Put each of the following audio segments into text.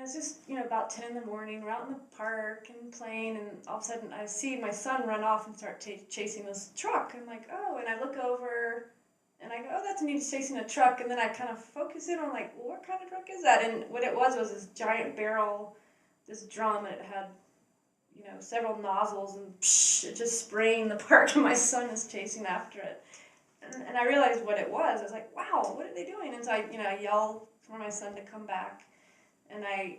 And it's just, about 10 in the morning, we're out in the park and playing, and all of a sudden I see my son run off and start chasing this truck. I'm like, oh, and I look over and I go, oh, that's neat, he's chasing a truck. And then I kind of focus in on, like, well, what kind of truck is that? And what it was this giant barrel, this drum, and it had, several nozzles, and it just spraying the park, and my son is chasing after it. And I realized what it was. I was like, wow, what are they doing? And so I yelled for my son to come back. And I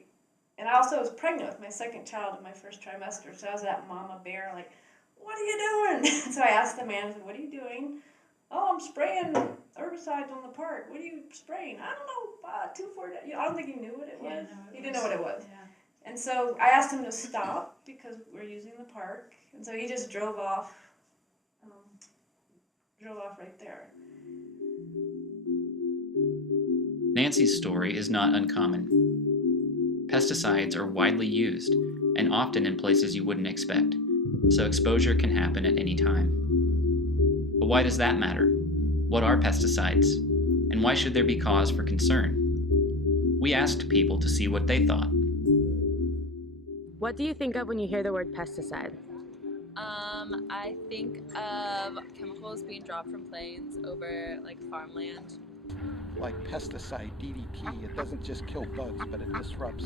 also was pregnant with my second child in my first trimester, so I was that mama bear, like, what are you doing? So I asked the man, what are you doing? Oh, I'm spraying herbicides on the park. What are you spraying? I don't know, 2,4. I don't think he knew what it was. He didn't know what it was. Yeah. And so I asked him to stop because we're using the park, and so he just drove off right there. Nancy's story is not uncommon. Pesticides are widely used, and often in places you wouldn't expect, so exposure can happen at any time. But why does that matter? What are pesticides? And why should there be cause for concern? We asked people to see what they thought. What do you think of when you hear the word pesticide? I think of chemicals being dropped from planes over farmland. Like pesticide, DDT, it doesn't just kill bugs, but it disrupts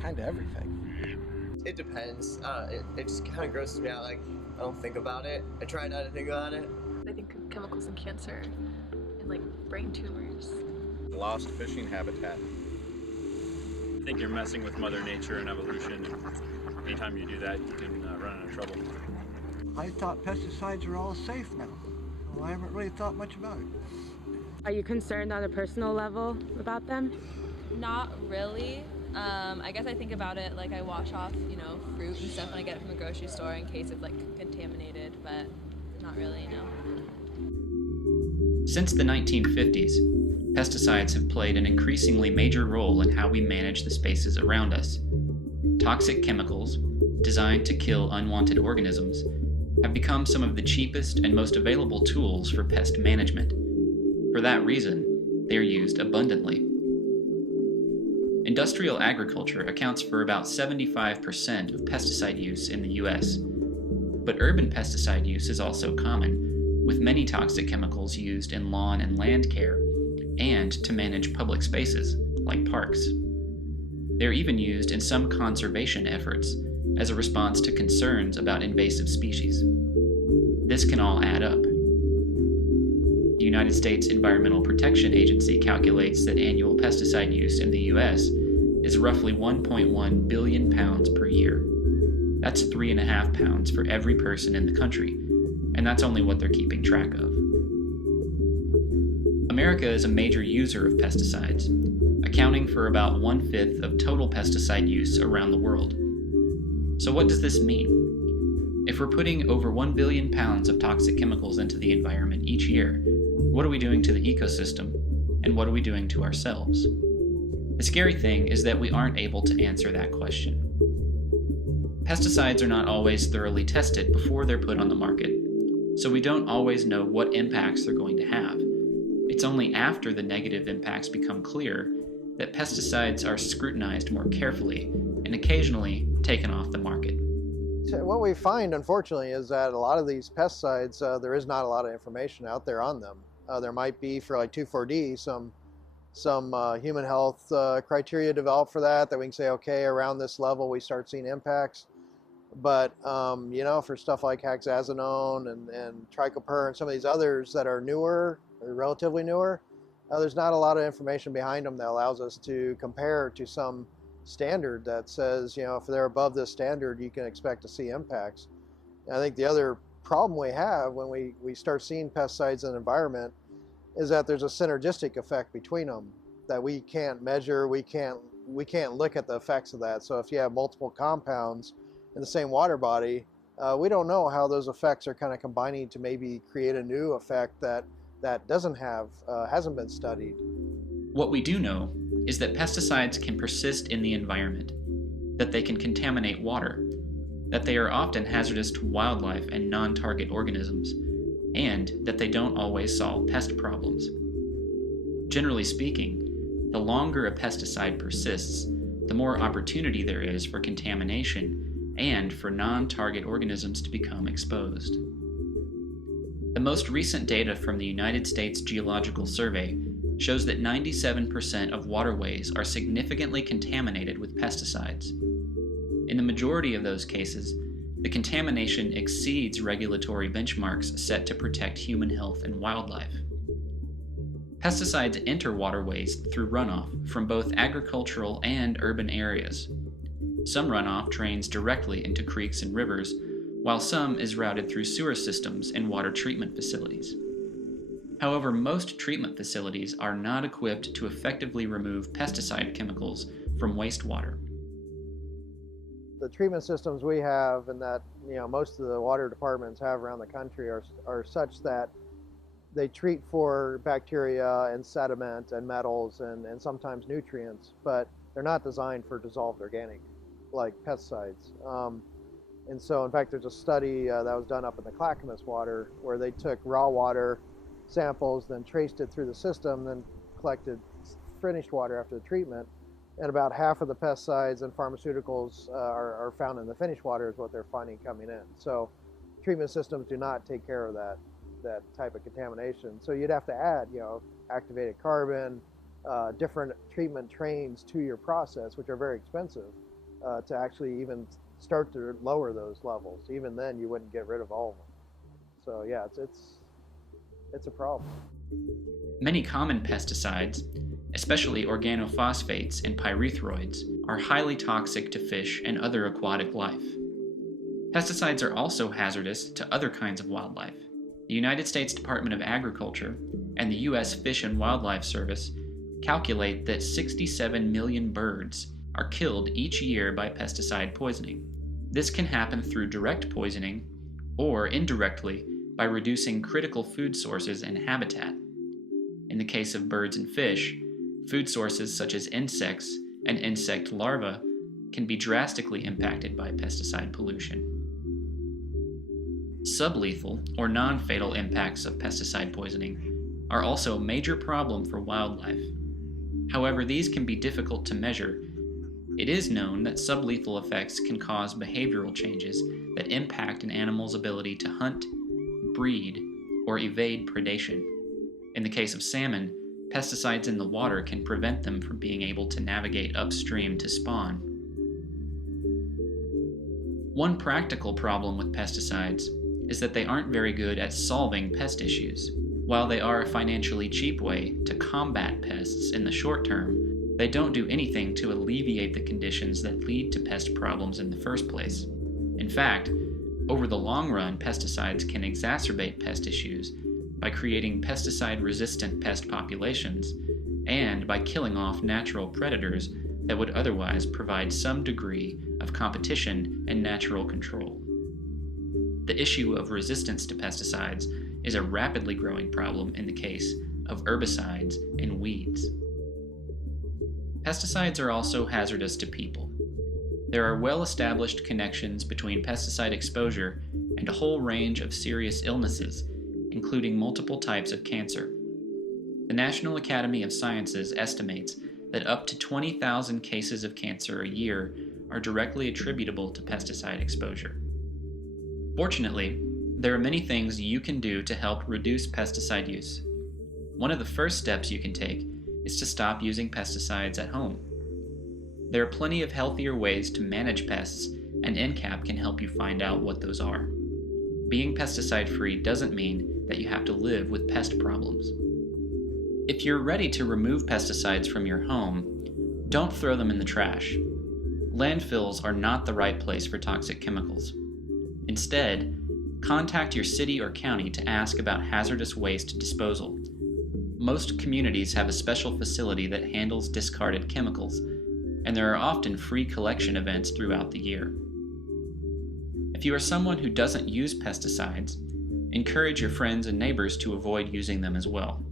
kind of everything. It depends. It just kind of grosses me out. I don't think about it. I try not to think about it. I think of chemicals in cancer and brain tumors. Lost fishing habitat. I think you're messing with Mother Nature and evolution, and anytime you do that, you can run into trouble. I thought pesticides are all safe now. Well, I haven't really thought much about it. Are you concerned on a personal level about them? Not really. I guess I think about it I wash off, fruit and stuff when I get it from the grocery store in case it's contaminated, but not really, no. Since the 1950s, pesticides have played an increasingly major role in how we manage the spaces around us. Toxic chemicals, designed to kill unwanted organisms, have become some of the cheapest and most available tools for pest management. For that reason, they are used abundantly. Industrial agriculture accounts for about 75% of pesticide use in the US, but urban pesticide use is also common, with many toxic chemicals used in lawn and land care and to manage public spaces, like parks. They're even used in some conservation efforts as a response to concerns about invasive species. This can all add up. The United States Environmental Protection Agency calculates that annual pesticide use in the US is roughly 1.1 billion pounds per year. That's 3.5 pounds for every person in the country, and that's only what they're keeping track of. America is a major user of pesticides, accounting for about 1/5 of total pesticide use around the world. So what does this mean? If we're putting over 1 billion pounds of toxic chemicals into the environment each year, what are we doing to the ecosystem, and what are we doing to ourselves? The scary thing is that we aren't able to answer that question. Pesticides are not always thoroughly tested before they're put on the market, so we don't always know what impacts they're going to have. It's only after the negative impacts become clear that pesticides are scrutinized more carefully and occasionally taken off the market. So what we find, unfortunately, is that a lot of these pesticides, there is not a lot of information out there on them. There might be for 2,4-D some human health criteria developed for that we can say, okay, around this level we start seeing impacts. But for stuff like hexazinone and trichoper and some of these others that are newer, or relatively newer, there's not a lot of information behind them that allows us to compare to some standard that says, if they're above this standard, you can expect to see impacts. And I think the other problem we have when we start seeing pesticides in the environment is that there's a synergistic effect between them that we can't measure, we can't look at the effects of that. So if you have multiple compounds in the same water body, we don't know how those effects are kind of combining to maybe create a new effect that hasn't been studied. What we do know is that pesticides can persist in the environment, that they can contaminate water, that they are often hazardous to wildlife and non-target organisms, and that they don't always solve pest problems. Generally speaking, the longer a pesticide persists, the more opportunity there is for contamination and for non-target organisms to become exposed. The most recent data from the United States Geological Survey shows that 97% of waterways are significantly contaminated with pesticides. In the majority of those cases, the contamination exceeds regulatory benchmarks set to protect human health and wildlife. Pesticides enter waterways through runoff from both agricultural and urban areas. Some runoff drains directly into creeks and rivers, while some is routed through sewer systems and water treatment facilities. However, most treatment facilities are not equipped to effectively remove pesticide chemicals from wastewater. The treatment systems we have and that most of the water departments have around the country are such that they treat for bacteria and sediment and metals and sometimes nutrients, but they're not designed for dissolved organic like pesticides. And so, in fact, there's a study that was done up in the Clackamas water where they took raw water samples, then traced it through the system, then collected finished water after the treatment, and about half of the pesticides and pharmaceuticals are found in the finished water is what they're finding coming in. So treatment systems do not take care of that type of contamination. So you'd have to add, activated carbon, different treatment trains to your process, which are very expensive, to actually even start to lower those levels. Even then, you wouldn't get rid of all of them. So yeah, it's a problem. Many common pesticides, especially organophosphates and pyrethroids, are highly toxic to fish and other aquatic life. Pesticides are also hazardous to other kinds of wildlife. The United States Department of Agriculture and the U.S. Fish and Wildlife Service calculate that 67 million birds are killed each year by pesticide poisoning. This can happen through direct poisoning or indirectly by reducing critical food sources and habitat. In the case of birds and fish, food sources such as insects and insect larvae can be drastically impacted by pesticide pollution. Sublethal or non-fatal impacts of pesticide poisoning are also a major problem for wildlife. However, these can be difficult to measure. It is known that sublethal effects can cause behavioral changes that impact an animal's ability to hunt, breed, or evade predation. In the case of salmon, pesticides in the water can prevent them from being able to navigate upstream to spawn. One practical problem with pesticides is that they aren't very good at solving pest issues. While they are a financially cheap way to combat pests in the short term, they don't do anything to alleviate the conditions that lead to pest problems in the first place. In fact, over the long run, pesticides can exacerbate pest issues by creating pesticide-resistant pest populations and by killing off natural predators that would otherwise provide some degree of competition and natural control. The issue of resistance to pesticides is a rapidly growing problem in the case of herbicides and weeds. Pesticides are also hazardous to people. There are well-established connections between pesticide exposure and a whole range of serious illnesses, including multiple types of cancer. The National Academy of Sciences estimates that up to 20,000 cases of cancer a year are directly attributable to pesticide exposure. Fortunately, there are many things you can do to help reduce pesticide use. One of the first steps you can take is to stop using pesticides at home. There are plenty of healthier ways to manage pests, and NCAP can help you find out what those are. Being pesticide-free doesn't mean that you have to live with pest problems. If you're ready to remove pesticides from your home, don't throw them in the trash. Landfills are not the right place for toxic chemicals. Instead, contact your city or county to ask about hazardous waste disposal. Most communities have a special facility that handles discarded chemicals, and there are often free collection events throughout the year. If you are someone who doesn't use pesticides, encourage your friends and neighbors to avoid using them as well.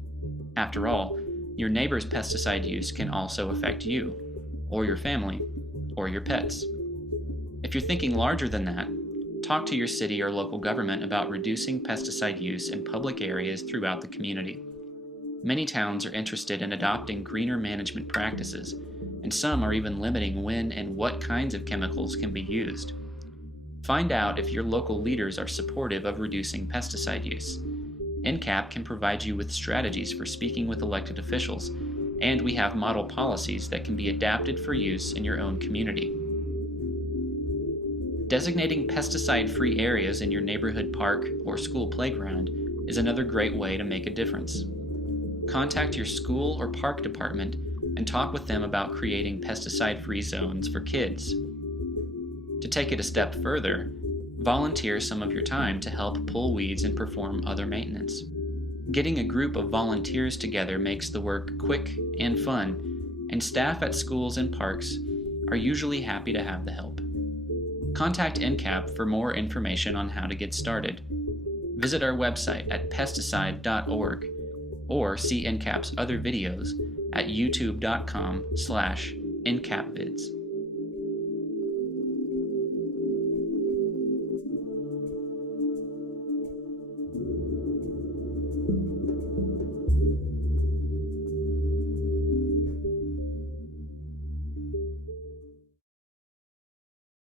After all, your neighbor's pesticide use can also affect you, or your family, or your pets. If you're thinking larger than that, talk to your city or local government about reducing pesticide use in public areas throughout the community. Many towns are interested in adopting greener management practices, and some are even limiting when and what kinds of chemicals can be used. Find out if your local leaders are supportive of reducing pesticide use. NCAP can provide you with strategies for speaking with elected officials, and we have model policies that can be adapted for use in your own community. Designating pesticide-free areas in your neighborhood park or school playground is another great way to make a difference. Contact your school or park department and talk with them about creating pesticide-free zones for kids. To take it a step further, volunteer some of your time to help pull weeds and perform other maintenance. Getting a group of volunteers together makes the work quick and fun, and staff at schools and parks are usually happy to have the help. Contact NCAP for more information on how to get started. Visit our website at pesticide.org or see NCAP's other videos at youtube.com/NCAPvids.